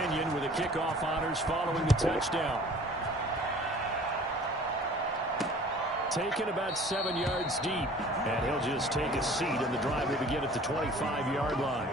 Pinion with the kickoff honors following the touchdown. Taken about 7 yards deep. And he'll just take a seat, and the drive will begin at the 25-yard line.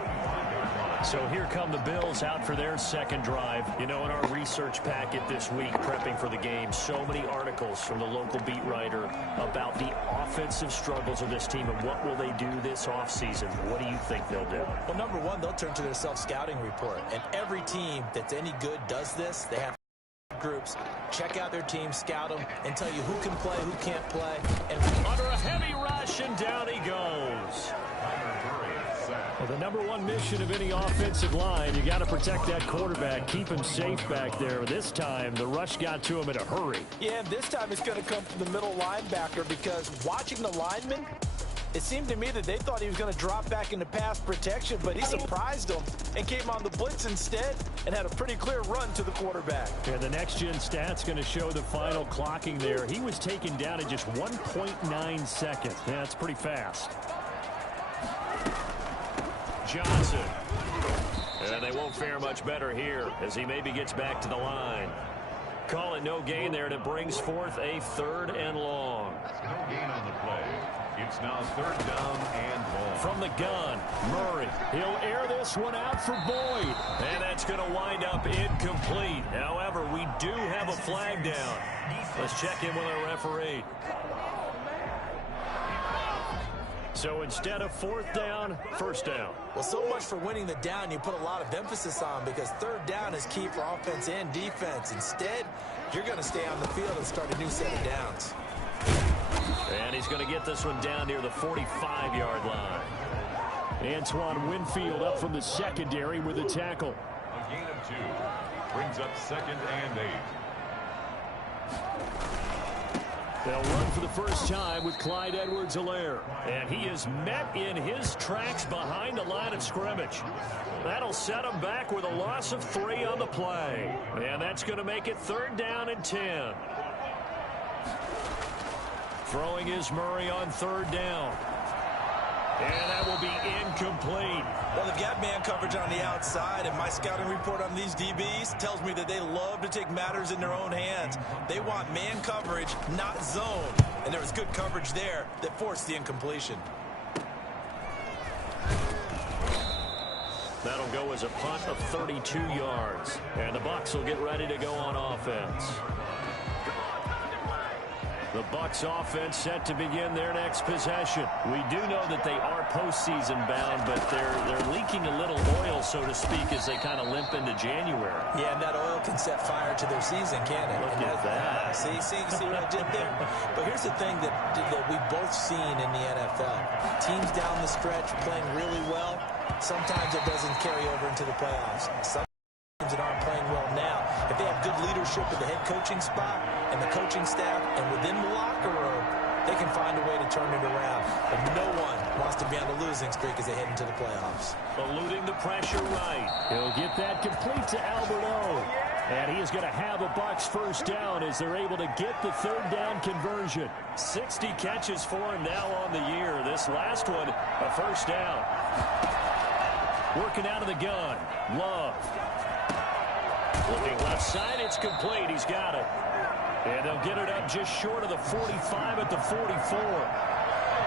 So here come the Bills out for their second drive. You know, in our research packet this week, prepping for the game, so many articles from the local beat writer about the offensive struggles of this team and what will they do this offseason. What do you think they'll do? Well, number one, they'll turn to their self-scouting report. And every team that's any good does this. They have groups, check out their team, scout them, and tell you who can play, who can't play. And under a heavy rush, and down he goes. Well, the number one mission of any offensive line, you got to protect that quarterback, keep him safe back there. This time, the rush got to him in a hurry. Yeah, and this time it's going to come from the middle linebacker, because watching the lineman, it seemed to me that they thought he was going to drop back into pass protection, but he surprised them and came on the blitz instead and had a pretty clear run to the quarterback. Yeah, the next-gen stats going to show the final clocking there. He was taken down in just 1.9 seconds. Yeah, that's pretty fast. Johnson. And they won't fare much better here as he maybe gets back to the line. Call it no gain there, and it brings forth a 3rd and long. No gain on the play. It's now 3rd down and long. From the gun, Murray. He'll air this one out for Boyd. And that's going to wind up incomplete. However, we do have a flag down. Let's check in with our referee. So instead of 4th down, 1st down. Well, so much for winning the down you put a lot of emphasis on, because 3rd down is key for offense and defense. Instead, you're going to stay on the field and start a new set of downs. And he's going to get this one down near the 45-yard line. Antoine Winfield up from the secondary with a tackle. A gain of 2 brings up 2nd and 8. They'll run for the first time with Clyde Edwards-Helaire. And he is met in his tracks behind the line of scrimmage. That'll set him back with a loss of 3 on the play. And that's going to make it 3rd down and 10. Throwing is Murray on 3rd down. And that will be incomplete. Well, they've got man coverage on the outside, and my scouting report on these DBs tells me that they love to take matters in their own hands. They want man coverage, not zone. And there was good coverage there that forced the incompletion. That'll go as a punt of 32 yards. And the Bucs will get ready to go on offense. The Bucs offense set to begin their next possession. We do know that they are postseason bound, but they're leaking a little oil, so to speak, as they kind of limp into January. Yeah, and that oil can set fire to their season, can't it? Look at that. See what I did there? But here's the thing that we've both seen in the NFL. Teams down the stretch playing really well. Sometimes it doesn't carry over into the playoffs. Some teams that aren't playing well now, if they have good leadership at the head coaching spot and the coaching staff and within the locker room, they can find a way to turn it around. But no one wants to be on the losing streak as they head into the playoffs. Eluding the pressure right. He'll get that complete to Albert O. And he is going to have a Bucs first down as they're able to get the 3rd down conversion. 60 catches for him now on the year. This last one, a first down. Working out of the gun. Love. Looking left side, it's complete. He's got it. And they'll get it up just short of the 45 at the 44.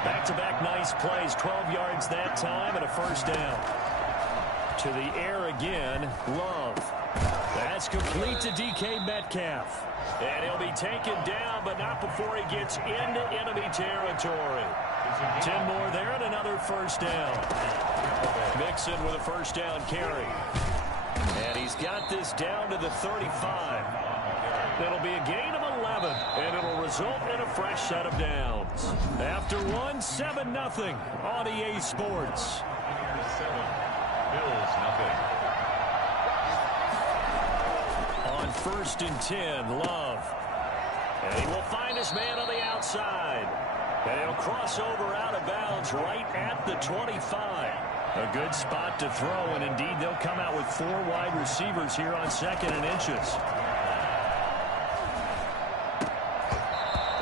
Back-to-back nice plays. 12 yards that time and a first down. To the air again, Love. That's complete to DK Metcalf. And he'll be taken down, but not before he gets into enemy territory. 10 more there and another first down. Mixon with a first down carry. And he's got this down to the 35. It'll be a gain of 11, and it'll result in a fresh set of downs. After one, 7-0 on EA Sports. 7, Bills nothing. On 1st and 10, Love. And he will find his man on the outside. And he'll cross over out of bounds right at the 25. A good spot to throw, and indeed they'll come out with 4 wide receivers here on 2nd and inches.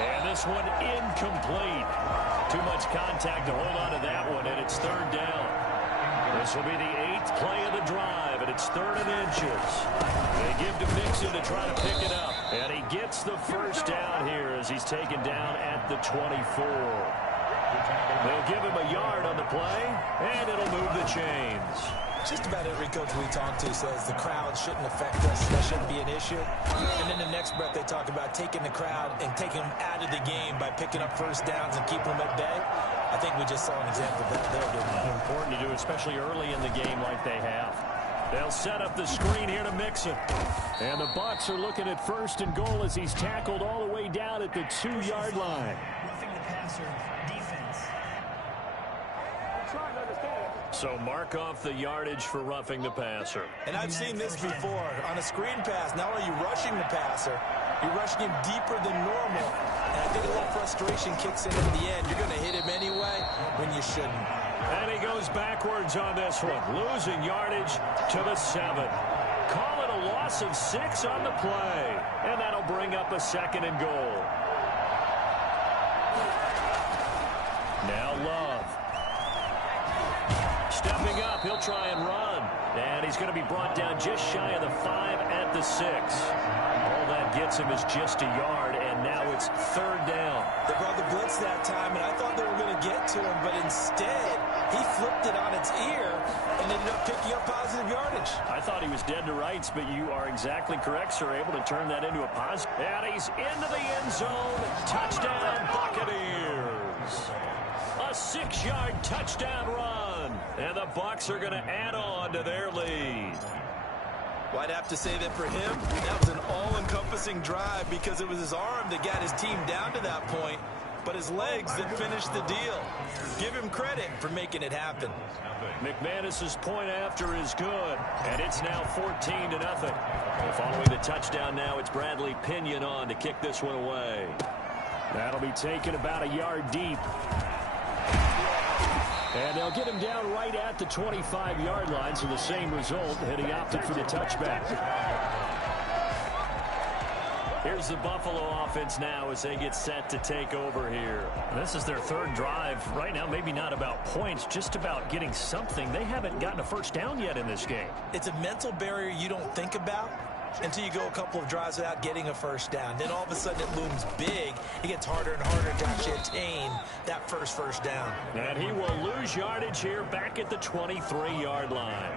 And this one incomplete. Too much contact to hold on to that one, and it's 3rd down. This will be the 8th play of the drive, and and it's 3rd and inches. They give to Mixon to try to pick it up. And he gets the first down here as he's taken down at the 24. They'll give him a yard on the play, and it'll move the chains. Just about every coach we talk to says the crowd shouldn't affect us. That shouldn't be an issue. And in the next breath, they talk about taking the crowd and taking them out of the game by picking up first downs and keeping them at bay. I think we just saw an example of that there, didn't we? Important to do, especially early in the game like they have. They'll set up the screen here to Mixon. And the Bucs are looking at 1st and goal as he's tackled all the way down at the 2-yard line. Roughing the passer defense. So mark off the yardage for roughing the passer. And I've seen this before. On a screen pass, not only are you rushing the passer, you're rushing him deeper than normal. And I think a little frustration kicks in at the end. You're going to hit him anyway when you shouldn't. And he goes backwards on this one, losing yardage to the 7. Call it a loss of 6 on the play. And that'll bring up a 2nd and goal. Now Love. Stepping up, he'll try and run. And he's going to be brought down just shy of the 5 at the 6. All that gets him is just a yard, and now it's 3rd down. They brought the blitz that time, and I thought they were going to get to him, but instead, he flipped it on its ear and ended up picking up positive yardage. I thought he was dead to rights, but you are exactly correct, sir. Able to turn that into a positive. And he's into the end zone. Touchdown, Buccaneers. A 6-yard touchdown run. And the Bucs are going to add on to their lead. Well, I'd have to say that for him, that was an all-encompassing drive because it was his arm that got his team down to that point, but his legs that finished the deal. Give him credit for making it happen. McManus's point after is good, and it's now 14-0. Following the touchdown now, it's Bradley Pinion on to kick this one away. That'll be taken about a yard deep. And they'll get him down right at the 25-yard line, so the same result, and he opted for the touchback. Here's the Buffalo offense now as they get set to take over here. This is their 3rd drive. Right now, maybe not about points, just about getting something. They haven't gotten a first down yet in this game. It's a mental barrier you don't think about until you go a couple of drives without getting a first down. Then all of a sudden it looms big. It gets harder and harder to actually attain that first down. And he will lose yardage here back at the 23-yard line.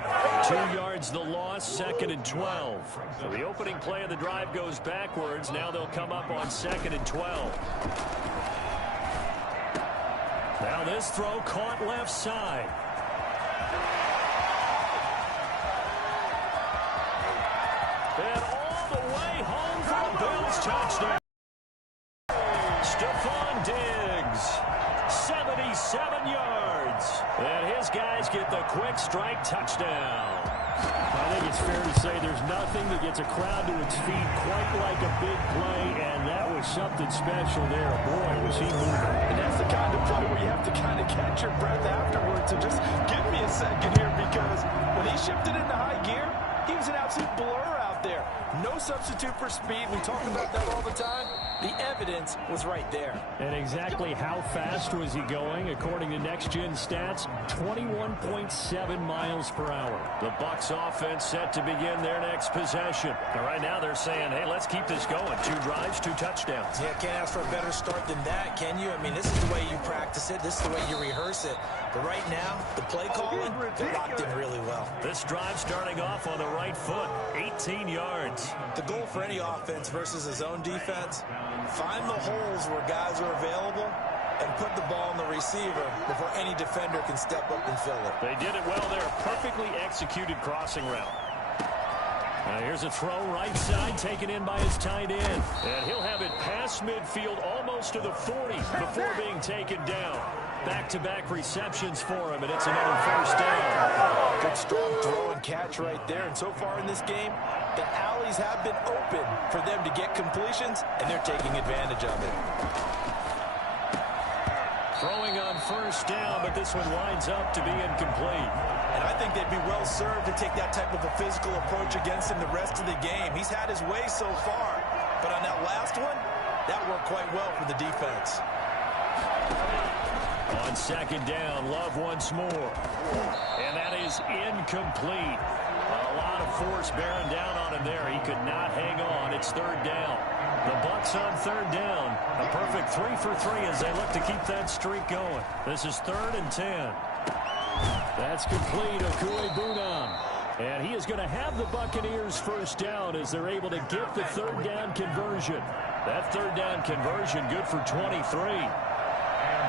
2 yards the loss, 2nd and 12. So the opening play of the drive goes backwards. Now they'll come up on 2nd and 12. Now this throw caught left side. And all the way home for a Bills touchdown. Stephon Diggs, 77 yards. And his guys get the quick strike touchdown. I think it's fair to say there's nothing that gets a crowd to its feet quite like a big play, and that was something special there. Boy, was he moving. And that's the kind of play where you have to kind of catch your breath afterwards. So just give me a second here, because when he shifted into high gear, he was an absolute blur out there. No substitute for speed. We talk about that all the time. The evidence was right there. And exactly how fast was he going? According to Next Gen Stats, 21.7 miles per hour. The Bucs offense set to begin their next possession. And right now they're saying, hey, let's keep this going. 2 drives, 2 touchdowns. Yeah, can't ask for a better start than that, can you? I mean, this is the way you practice it. This is the way you rehearse it. But right now, the play calling, they're locked in really well. This drive starting off on the right foot, 18 yards. The goal for any offense versus a zone defense, find the holes where guys are available and put the ball on the receiver before any defender can step up and fill it. They did it well there. Perfectly executed crossing route. Now here's a throw right side taken in by his tight end. And he'll have it past midfield almost to the 40 before being taken down. Back-to-back receptions for him, and it's another first down. Good strong throw and catch right there. And so far in this game, the alleys have been open for them to get completions, and they're taking advantage of it. Throwing on first down, but this one winds up to be incomplete. And I think they'd be well served to take that type of a physical approach against him the rest of the game. He's had his way so far, but on that last one, that worked quite well for the defense. On second down, Love once more. And that is incomplete. A lot of force bearing down on him there. He could not hang on. It's third down. The Bucs on third down. A perfect 3 for 3 as they look to keep that streak going. This is 3rd and 10. That's complete. Okuegbunam. And he is going to have the Buccaneers first down as they're able to get the third down conversion. That third down conversion good for 23. And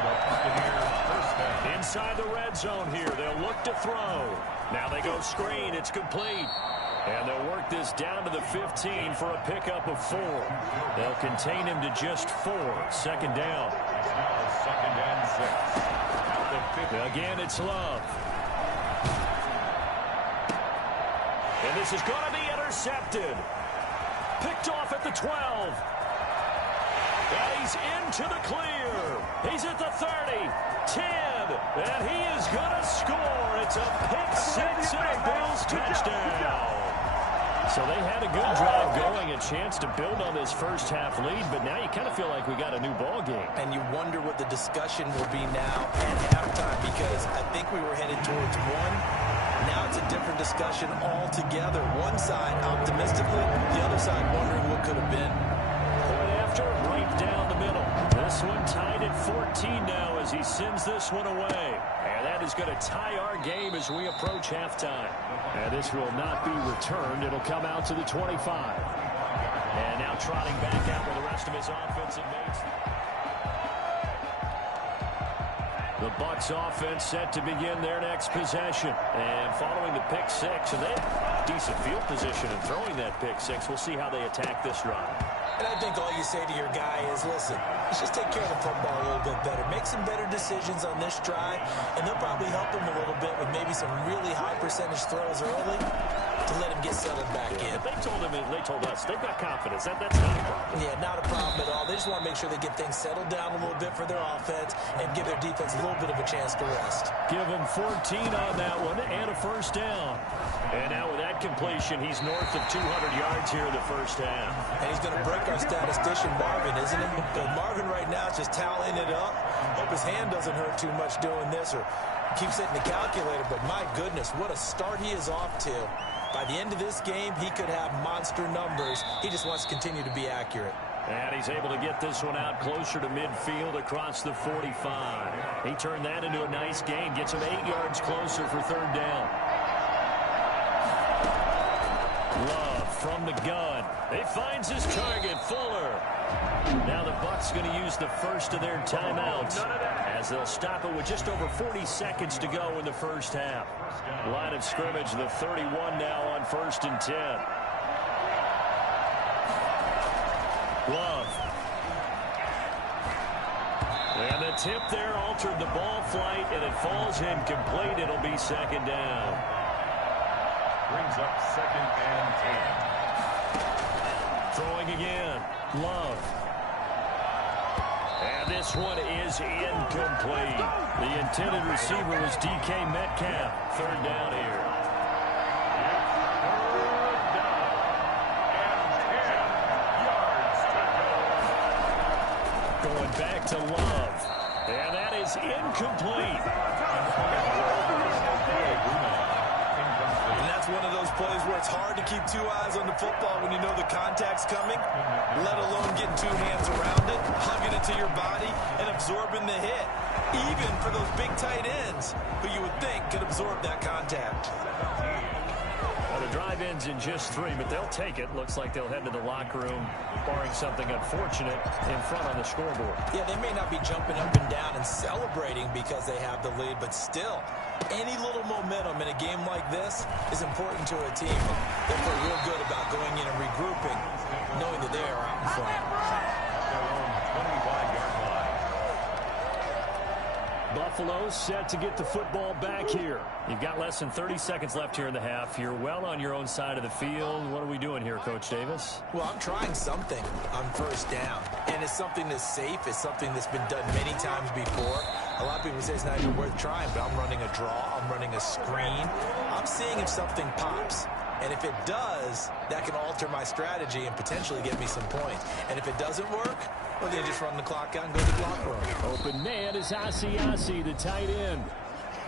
the Buccaneers first down. Inside the red zone here. They'll look to throw. Now they go screen. It's complete. And they'll work this down to the 15 for a pickup of 4. They'll contain him to just 4. Second down. It's now 2nd and 6. At the 15. Again, it's Love. And this is going to be intercepted. Picked off at the 12. And he's into the clear. He's at the 30, 10, and he is going to score. It's a pick six and a Bills touchdown. So they had a good drive going, a chance to build on this first half lead, but now you kind of feel like we got a new ball game. And you wonder what the discussion will be now at halftime, because I think we were headed towards one. Now it's a different discussion altogether. One side optimistically, the other side wondering what could have been. Point after, right down the middle. This one tied at 14 now as he sends this one away. And that is going to tie our game as we approach halftime. And this will not be returned. It'll come out to the 25. And now trotting back out with the rest of his offensive mates. The Bucs offense set to begin their next possession. And following the pick six, and they have decent field position in throwing that pick six. We'll see how they attack this drive. And I think all you say to your guy is, listen, let's just take care of the football a little bit better. Make some better decisions on this drive, and they'll probably help him a little bit with maybe some really high percentage throws early to let him get settled back in. They told us they've got confidence. That's not a problem. Yeah, not a problem at all. They just want to make sure they get things settled down a little bit for their offense and give their defense a little bit of a chance to rest. Give him 14 on that one and a first down. And now with that completion, he's north of 200 yards here in the first half. And he's going to break our statistician Marvin, isn't he? Because Marvin right now is just tallying it up. Hope his hand doesn't hurt too much doing this or keeps hitting the calculator. But my goodness, what a start he is off to. By the end of this game, he could have monster numbers. He just wants to continue to be accurate. And he's able to get this one out closer to midfield across the 45. He turned that into a nice gain. Gets him 8 yards closer for third down. Love from the gun. He finds his target, Fuller. Now the Bucs going to use the first of their timeouts as they'll stop it with just over 40 seconds to go in the first half. Line of scrimmage, the 31 now on 1st and 10. Love. And the tip there altered the ball flight, and it falls incomplete. It'll be second down. Brings up 2nd and 10. Throwing again. Love. And this one is incomplete. The intended receiver was DK Metcalf. Third down here. Third down and 10 yards to go. Going back to Love. And that is incomplete. And that's one of those plays where it's hard to keep 2 eyes on the football when you know the contact's coming, let alone getting 2 hands around it, hugging it to your body, and absorbing the hit. Even for those big tight ends who you would think could absorb that contact. Well, the drive ends in just 3, but they'll take it. Looks like they'll head to the locker room, barring something unfortunate in front on the scoreboard. Yeah, they may not be jumping up and down and celebrating because they have the lead, but still, any little momentum in a game like this is important to a team. They feel real good about going in and regrouping, knowing that they are out in front. Their own 25-yard line. Buffalo set to get the football back here. You've got less than 30 seconds left here in the half. You're well on your own side of the field. What are we doing here, Coach Davis? Well, I'm trying something on first down, and it's something that's safe. It's something that's been done many times before. A lot of people say it's not even worth trying, but I'm running a draw. I'm running a screen. I'm seeing if something pops. And if it does, that can alter my strategy and potentially get me some points. And if it doesn't work, well, then you just run the clock out and go to the locker room. Open man is Asiasi, the tight end.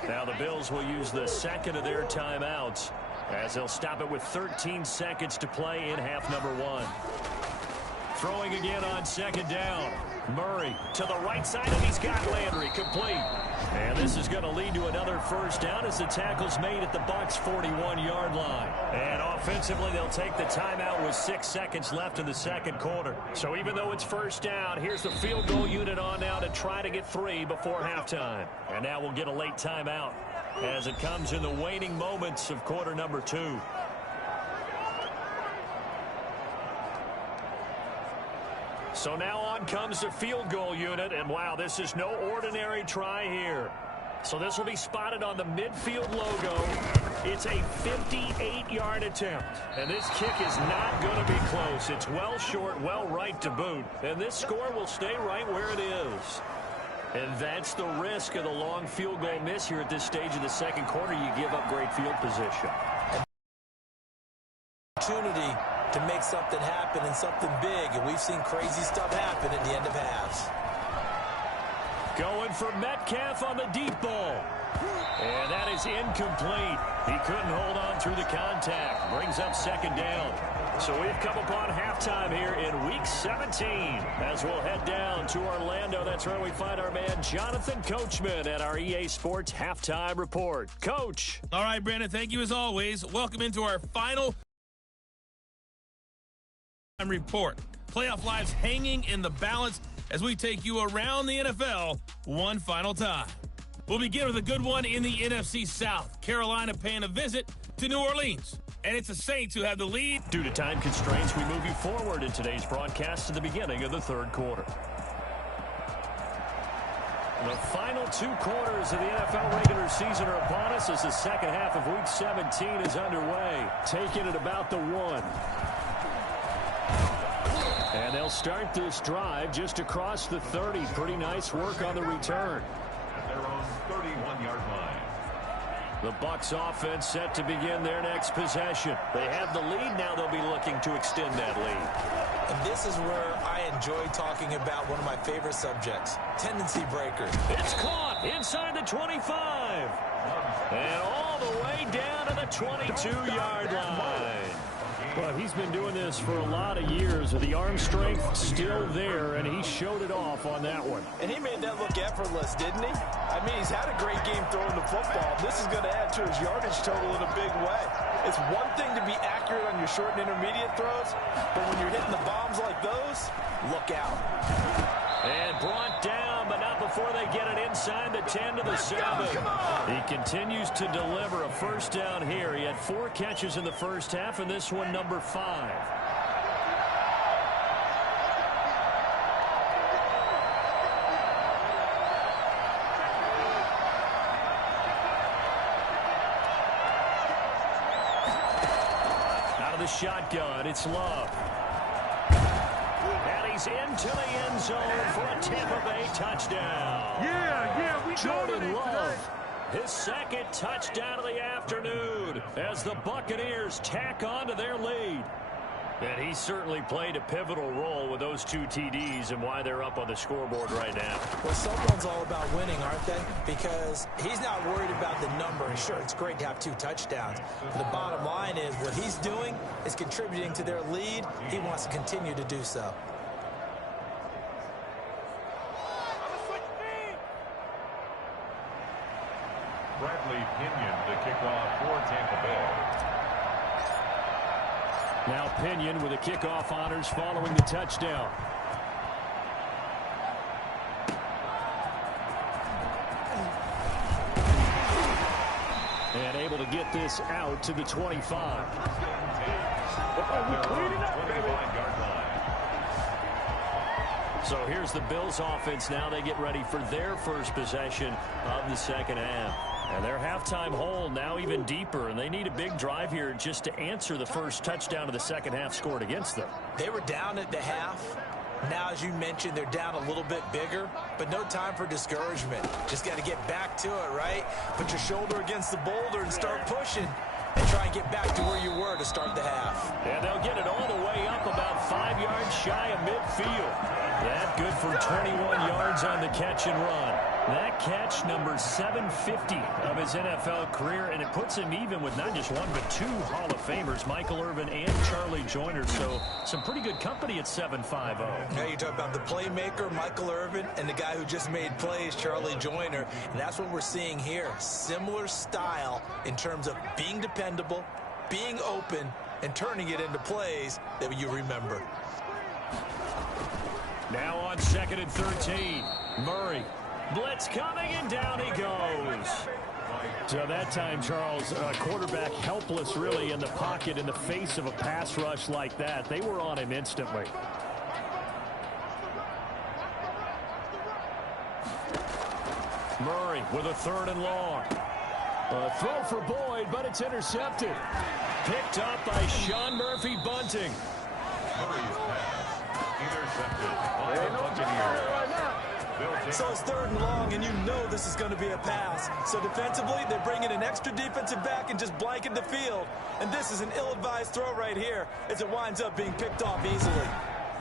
Now the Bills will use the second of their timeouts as they'll stop it with 13 seconds to play in half number 1. Throwing again on second down. Murray to the right side, and he's got Landry complete. And this is going to lead to another first down as the tackle's made at the Bucs' 41-yard line. And offensively, they'll take the timeout with 6 seconds left in the second quarter. So even though it's first down, here's the field goal unit on now to try to get 3 before halftime. And now we'll get a late timeout as it comes in the waning moments of quarter number 2. So now on comes the field goal unit, and wow, this is no ordinary try here. So this will be spotted on the midfield logo. It's a 58-yard attempt, and this kick is not going to be close. It's well short, well right to boot, and this score will stay right where it is. And that's the risk of the long field goal miss here at this stage of the second quarter. You give up great field position. Opportunity to make something happen and something big, and we've seen crazy stuff happen at the end of halves. Going for Metcalf on the deep ball. And that is incomplete. He couldn't hold on through the contact. Brings up second down. So we've come upon halftime here in Week 17. As we'll head down to Orlando, that's where we find our man Jonathan Coachman at our EA Sports Halftime Report. Coach. All right, Brandon, thank you as always. Welcome into our final report. Playoff lives hanging in the balance as we take you around the NFL one final time. We'll begin with a good one in the NFC South. Carolina paying a visit to New Orleans. And it's the Saints who have the lead. Due to time constraints, we move you forward in today's broadcast to the beginning of the third quarter. The final 2 quarters of the NFL regular season are upon us as the second half of Week 17 is underway. Taking it about the 1. And they'll start this drive just across the 30. Pretty nice work on the return. At their own 31-yard line. The Bucs offense set to begin their next possession. They have the lead. Now they'll be looking to extend that lead. And this is where I enjoy talking about one of my favorite subjects, tendency breakers. It's caught inside the 25. And all the way down to the 22-yard line. Well, he's been doing this for a lot of years. The arm strength still there, and he showed it off on that one. And he made that look effortless, didn't he? I mean, he's had a great game throwing the football. This is going to add to his yardage total in a big way. It's one thing to be accurate on your short and intermediate throws, but when you're hitting the bombs like those, look out. And brought down, but not before they get it inside the 10 to the 7. He continues to deliver a first down here. He had 4 catches in the first half, and this one number 5. Out of the shotgun, it's Love. He's into the end zone for a Tampa Bay touchdown. Yeah, we Jordan Love, his second touchdown of the afternoon as the Buccaneers tack on to their lead. And he certainly played a pivotal role with those 2 TDs and why they're up on the scoreboard right now. Well, someone's all about winning, aren't they? Because he's not worried about the number. And sure, it's great to have 2 touchdowns. But the bottom line is what he's doing is contributing to their lead. He wants to continue to do so. Bradley Pinion, the kickoff for Tampa Bay. Now Pinion with the kickoff honors following the touchdown. And able to get this out to the 25. So here's the Bills offense now. They get ready for their first possession of the second half. And their halftime hole now even deeper, and they need a big drive here just to answer the first touchdown of the second half scored against them. They were down at the half. Now, as you mentioned, they're down a little bit bigger, but no time for discouragement. Just got to get back to it, right? Put your shoulder against the boulder and start pushing and try and get back to where you were to start the half. And they'll get it all the way up about 5 yards shy of midfield. That good for 21 yards on the catch and run. That catch, number 750 of his NFL career, and it puts him even with not just one but two Hall of Famers, Michael Irvin and Charlie Joyner. So some pretty good company at 750. Now you talk about the playmaker, Michael Irvin, and the guy who just made plays, Charlie Joyner. And that's what we're seeing here. Similar style in terms of being dependable, being open, and turning it into plays that you remember. Now on 2nd and 13, Murray. Blitz coming, and down he goes. So that time, Charles, quarterback helpless really in the pocket in the face of a pass rush like that. They were on him instantly. Murray with a 3rd and long. A throw for Boyd, but it's intercepted. Picked up by Sean Murphy Bunting. Murray's pass intercepted by the Buccaneers. So it's 3rd and long, and you know this is going to be a pass. So defensively, they're bringing an extra defensive back and just blanket the field. And this is an ill-advised throw right here as it winds up being picked off easily.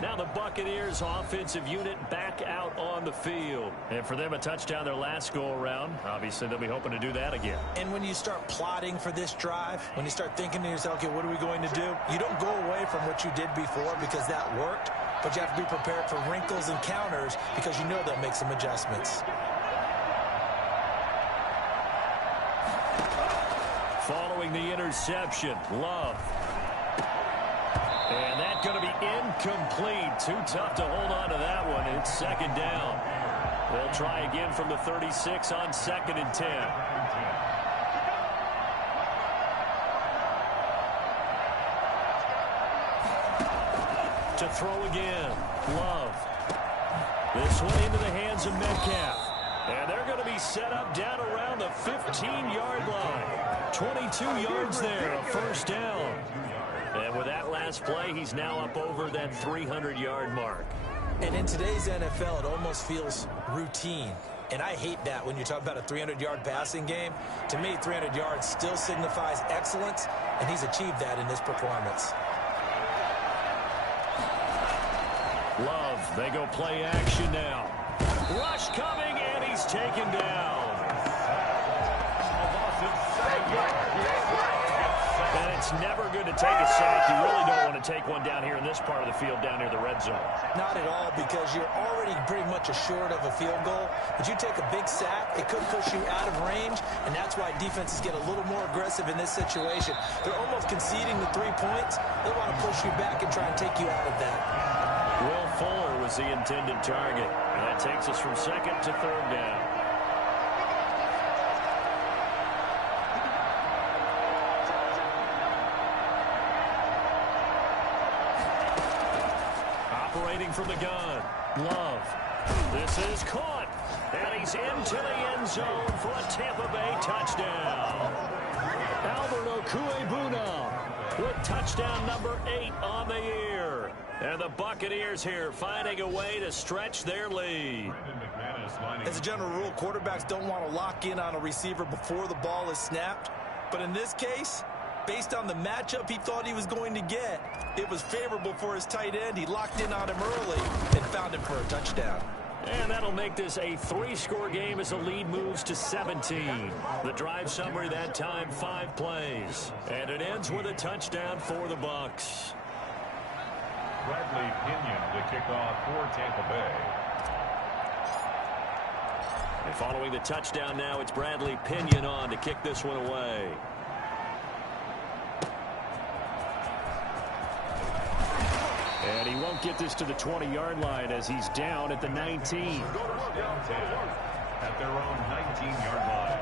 Now the Buccaneers offensive unit back out on the field. And for them, a touchdown their last go-around. Obviously, they'll be hoping to do that again. And when you start plotting for this drive, when you start thinking to yourself, okay, what are we going to do? You don't go away from what you did before because that worked. But you have to be prepared for wrinkles and counters because you know they'll make some adjustments. Following the interception, Love. And that's going to be incomplete. Too tough to hold on to that one. It's 2nd down. They'll try again from the 36 on 2nd and 10. To throw again. Love. This one into the hands of Metcalf. And they're going to be set up down around the 15-yard line. 22 yards there, a 1st down. And with that last play, he's now up over that 300-yard mark. And in today's NFL, it almost feels routine. And I hate that when you talk about a 300-yard passing game. To me, 300 yards still signifies excellence, and he's achieved that in this performance. Love, they go play action now. Rush coming, and he's taken down. And it's never good to take a sack. You really don't want to take one down here in this part of the field, down near the red zone. Not at all, because you're already pretty much assured of a field goal. But you take a big sack, it could push you out of range, and that's why defenses get a little more aggressive in this situation. They're almost conceding the 3 points. They want to push you back and try and take you out of that. Will Fuller was the intended target. And that takes us from 2nd to 3rd down. Operating from the gun. Love. This is caught. And he's into the end zone for a Tampa Bay touchdown. Albert Okwuegbunam with touchdown number 8 on the year. And the Buccaneers here finding a way to stretch their lead. As a general rule, quarterbacks don't want to lock in on a receiver before the ball is snapped. But in this case, based on the matchup he thought he was going to get, it was favorable for his tight end. He locked in on him early and found him for a touchdown. And that'll make this a 3-score game as the lead moves to 17. The drive summary that time, 5 plays. And it ends with a touchdown for the Bucs. Bradley Pinion to kick off for Tampa Bay. And following the touchdown now, it's Bradley Pinion on to kick this one away. And he won't get this to the 20-yard line as he's down at the 19. At their own 19-yard line.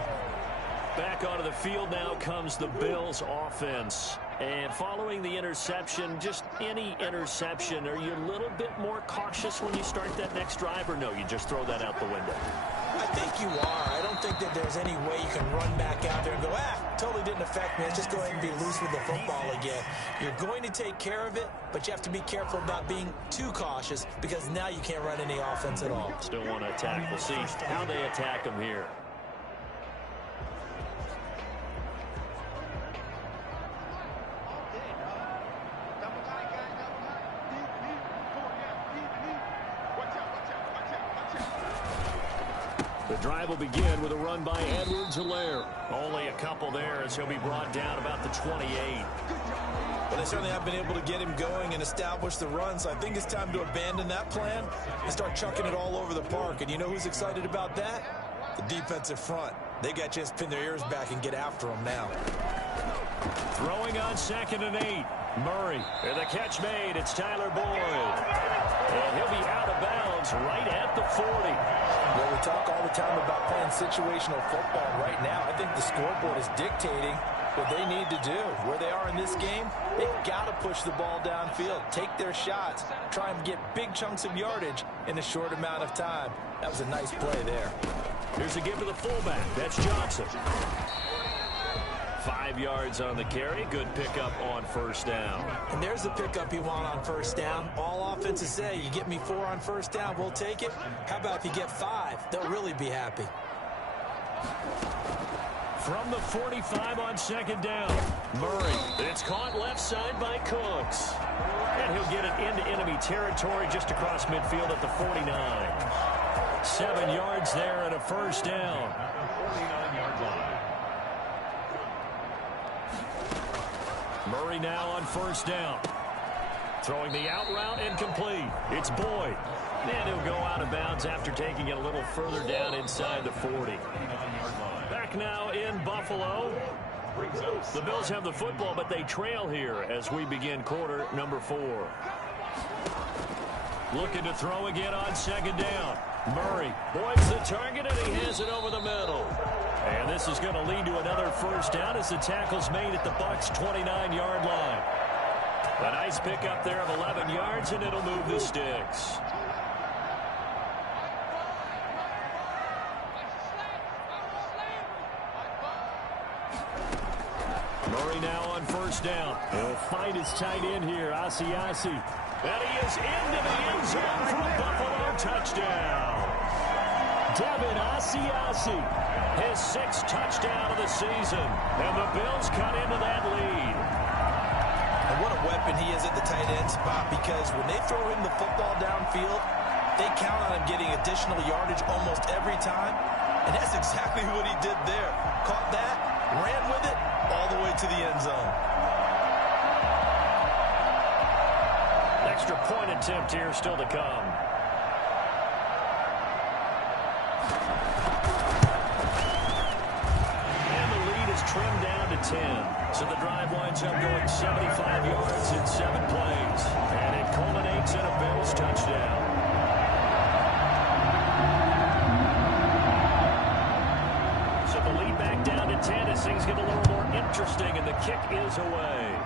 Back onto the field now comes the Bills offense. And following the interception, just any interception, are you a little bit more cautious when you start that next drive, or no, you just throw that out the window? I think you are. I don't think that there's any way you can run back out there and go, totally didn't affect me. Let's just go ahead and be loose with the football again. You're going to take care of it, but you have to be careful about being too cautious because now you can't run any offense at all. Still want to attack. We'll see how they attack them here. The Drive will begin with a run by Edwards-Helaire. Only a couple there as he'll be brought down about the 28. Well, they certainly have been able to get him going and establish the run, so I think it's time to abandon that plan and start chucking it all over the park. And you know who's excited about that? The defensive front. They got to just pin their ears back and get after him now. Throwing on 2nd and 8. Murray. And the catch made. It's Tyler Boyd. And he'll be out of bounds right at the 40. Well, we talk all the time about playing situational football. Right now, I think the scoreboard is dictating what they need to do. Where they are in this game, they've got to push the ball downfield, take their shots, try and get big chunks of yardage in a short amount of time. That was a nice play there. Here's a give to the fullback. That's Johnson. 5 yards on the carry. Good pickup on 1st down. And there's the pickup you want on 1st down. All offenses say, you get me 4 on 1st down, we'll take it. How about if you get 5? They'll really be happy. From the 45 on 2nd down. Murray. It's caught left side by Cooks. And he'll get it into enemy territory just across midfield at the 49. 7 yards there and a 1st down. 49-yard line. Murray now on 1st down. Throwing the out route incomplete. It's Boyd. And he'll go out of bounds after taking it a little further down inside the 40. Back now in Buffalo. The Bills have the football, but they trail here as we begin quarter number 4. Looking to throw again on 2nd down. Murray. Boyd's the target, and he has it over the middle. And this is going to lead to another 1st down as the tackle's made at the Bucs' 29-yard line. A nice pickup there of 11 yards, and it'll move the sticks. Murray now on 1st down. He'll find his tight end here, Asiasi. And he is into the end zone for a Buffalo touchdown. Devin Asiasi, his 6th touchdown of the season. And the Bills cut into that lead. And what a weapon he is at the tight end spot, because when they throw him the football downfield, they count on him getting additional yardage almost every time. And that's exactly what he did there. Caught that, ran with it, all the way to the end zone. Extra point attempt here still to come. And the lead is trimmed down to 10. So the drive winds up going 75 yards in 7 plays. And it culminates in a Bills touchdown. So the lead back down to 10 as things get a little more interesting, and the kick is away.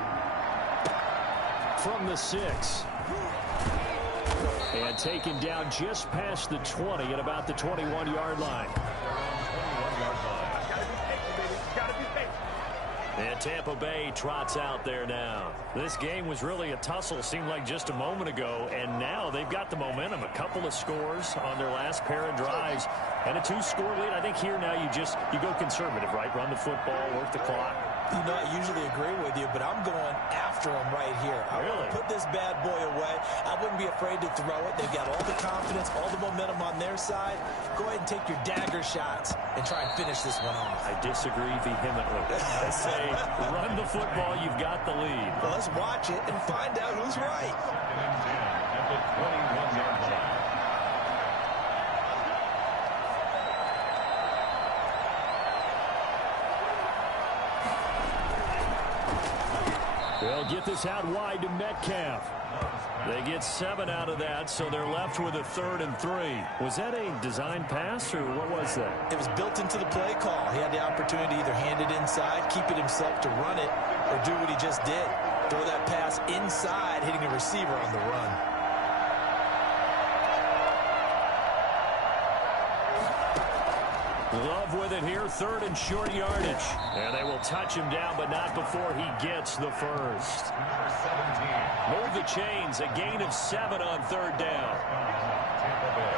From the 6. And taken down just past the 20 at about the 21-yard line. And Tampa Bay trots out there now. This game was really a tussle, seemed like just a moment ago, and now they've got the momentum. A couple of scores on their last pair of drives, and a 2-score lead. I think here now you go conservative, right? Run the football, work the clock. You know, I usually agree with you, but I'm going after him right here. I want to put this bad boy away. I wouldn't be afraid to throw it. They've got all the confidence, all the momentum on their side. Go ahead and take your dagger shots and try and finish this one off. I disagree vehemently. I say, run the football. You've got the lead. Well, let's watch it and find out who's right. At the 21-yard line. They'll get this out wide to Metcalf. They get 7 out of that, so they're left with a 3rd and 3. Was that a design pass, or what was that? It was built into the play call. He had the opportunity to either hand it inside, keep it himself to run it, or do what he just did. Throw that pass inside, hitting a receiver on the run. Love with it here, 3rd and short yardage. And they will touch him down, but not before he gets the first. Number 17. Move the chains, a gain of 7 on 3rd down. Tampa Bay.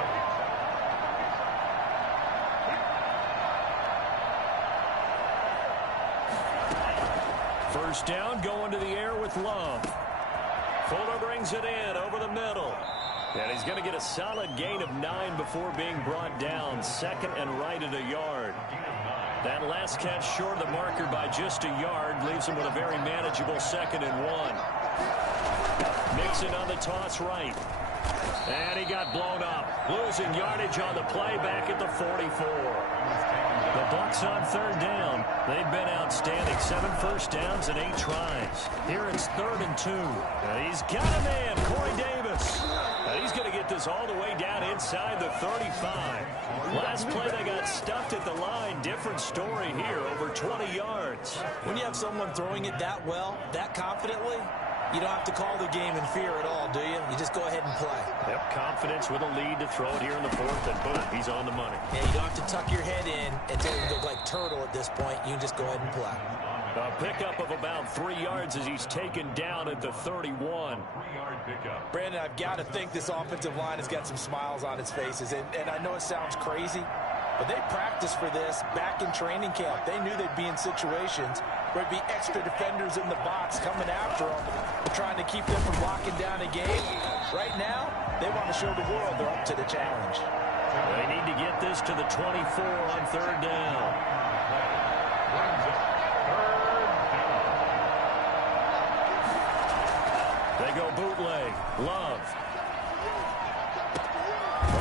First down, going to the air with Love. Fuller brings it in over the middle. And he's going to get a solid gain of 9 before being brought down. 2nd and right at a yard. That last catch short of the marker by just a yard leaves him with a very manageable 2nd and 1. Mixon on the toss right. And he got blown up. Losing yardage on the play back at the 44. The Bucs on 3rd down. They've been outstanding. 7 first downs and 8 tries. Here it's 3rd and 2. And he's got a man, Corey Davis. And he's going to get this all the way down inside the 35. Last play they got stuffed at the line. Different story here, over 20 yards. When you have someone throwing it that well, that confidently, you don't have to call the game in fear at all, do you? You just go ahead and play. Yep, confidence with a lead to throw it here in the 4th, and boom, he's on the money. Yeah, you don't have to tuck your head in until you look like turtle at this point. You can just go ahead and play. A pickup of about 3 yards as he's taken down at the 31. 3-yard pickup. Brandon, I've got to think this offensive line has got some smiles on its faces. And I know it sounds crazy, but they practiced for this back in training camp. They knew they'd be in situations where it'd be extra defenders in the box coming after them, trying to keep them from locking down a game. Right now, they want to show the world they're up to the challenge. They need to get this to the 24 on 3rd down. They go bootleg. Love.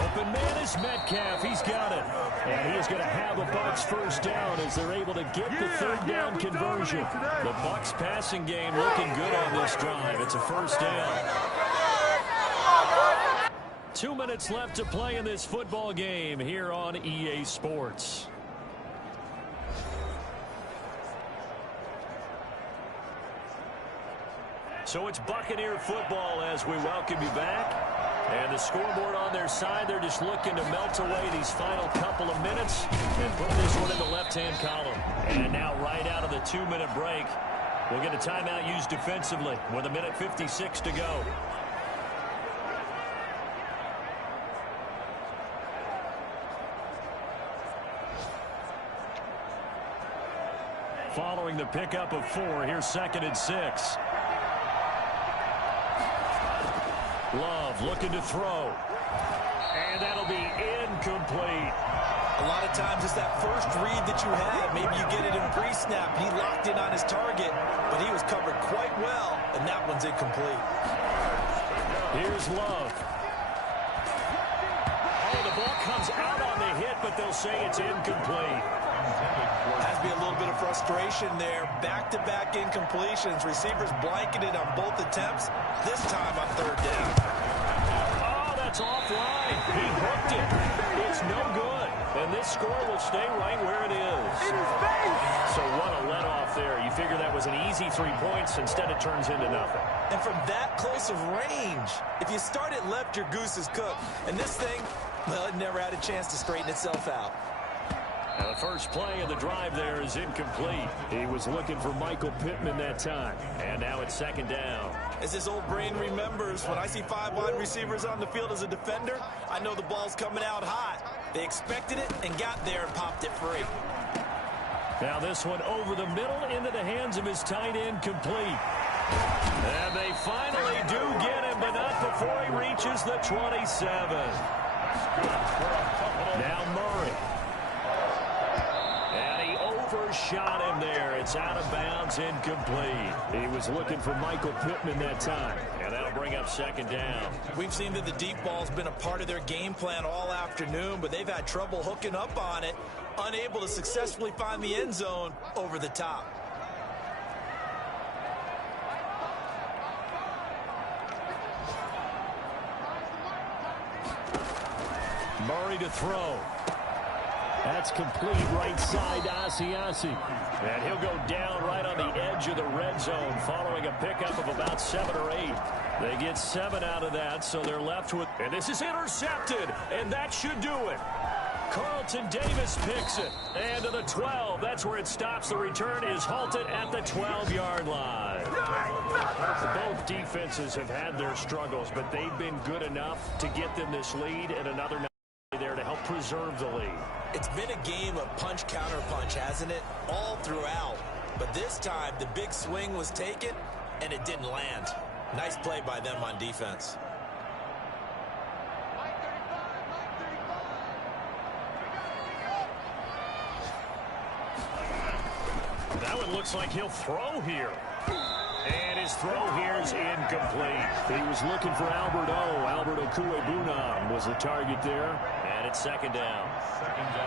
Open man is Metcalf. He's got it. And he is going to have a Bucs first down as they're able to get the 3rd down conversion. The Bucs passing game looking good on this drive. It's a first down. 2 minutes left to play in this football game here on EA Sports. So it's Buccaneer football as we welcome you back. And the scoreboard on their side, they're just looking to melt away these final couple of minutes and put this one in the left-hand column. And now right out of the 2-minute break, we'll get a timeout used defensively with 1:56 to go. Following the pickup of 4, here's 2nd and 6. Love looking to throw. And that'll be incomplete. A lot of times it's that first read that you have. Maybe you get it in pre-snap. He locked in on his target, but he was covered quite well, and that one's incomplete. Here's Love. Oh, the ball comes out on the hit, but they'll say it's incomplete. Has to be a little bit of frustration there. Back-to-back incompletions. Receivers blanketed on both attempts, this time on 3rd down. Oh, that's offline. He hooked it. It's no good. And this score will stay right where it is. So what a let-off there. You figure that was an easy 3 points. Instead, it turns into nothing. And from that close of range, if you start it left, your goose is cooked. And this thing, well, it never had a chance to straighten itself out. Now the first play of the drive there is incomplete. He was looking for Michael Pittman that time. And now it's 2nd down. As this old brain remembers, when I see 5 wide receivers on the field as a defender, I know the ball's coming out hot. They expected it and got there and popped it free. Now this one over the middle into the hands of his tight end, complete. And they finally do get him, but not before he reaches the 27. Now Murray. Overshot him there. It's out of bounds, incomplete. He was looking for Michael Pittman that time, and that'll bring up 2nd down. We've seen that the deep ball's been a part of their game plan all afternoon, but they've had trouble hooking up on it, unable to successfully find the end zone over the top. Murray to throw. That's complete right side to Asiasi. And he'll go down right on the edge of the red zone following a pickup of about 7 or 8. They get 7 out of that, so they're left with... And this is intercepted, and that should do it. Carlton Davis picks it. And to the 12. That's where it stops. The return is halted at the 12-yard line. Both defenses have had their struggles, but they've been good enough to get them this lead and another there to help preserve the lead. It's been a game of punch-counter-punch, hasn't it? All throughout. But this time, the big swing was taken, and it didn't land. Nice play by them on defense. That one looks like he'll throw here. And his throw here is incomplete. He was looking for Albert O. Albert Okwuegbunam was the target there. And it's second down. Second down.